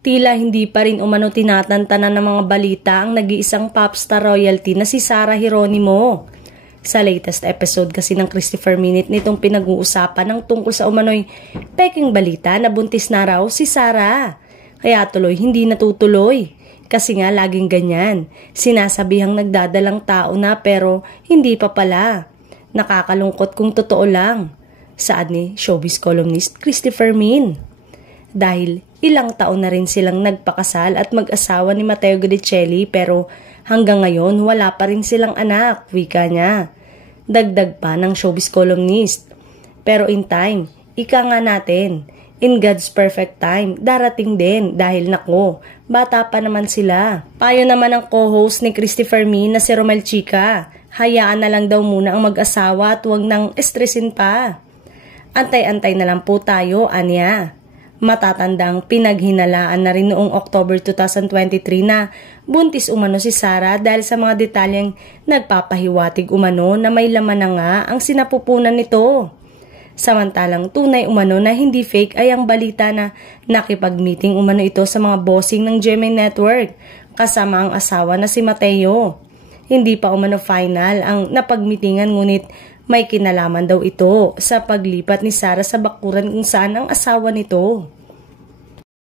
Tila hindi pa rin umano tinatantanan ng mga balita ang nag-iisang popstar royalty na si Sarah Geronimo. Sa latest episode kasi ng Christopher Minute nitong pinag-uusapan ng tungkol sa umano'y peking balita na buntis na raw si Sarah. Kaya tuloy hindi natutuloy. Kasi nga laging ganyan. Sinasabihang nagdadalang tao na pero hindi pa pala. Nakakalungkot kung totoo lang. Saad ni showbiz columnist Christopher Min. Dahil ilang taon na rin silang nagpakasal at mag-asawa ni Mateo Guidicelli pero hanggang ngayon wala pa rin silang anak, wika niya. Dagdag pa ng showbiz columnist. Pero in time, ika nga natin, in God's perfect time, darating din dahil nako, bata pa naman sila. Payo naman ang co-host ni Christopher Min na si Romel Chica, hayaan na lang daw muna ang mag-asawa at huwag nang estresin pa. Antay-antay na lang po tayo, anya. Matatandang pinaghinalaan na rin noong October 2023 na buntis umano si Sarah dahil sa mga detalyeng nagpapahiwatig umano na may laman na nga ang sinapupunan nito. Samantalang tunay umano na hindi fake ay ang balita na nakipag-meeting umano ito sa mga bossing ng GMA Network kasama ang asawa na si Mateo. Hindi pa umano final ang napagmitingan ngunit may kinalaman daw ito sa paglipat ni Sarah sa bakuran kung saan ang asawa nito.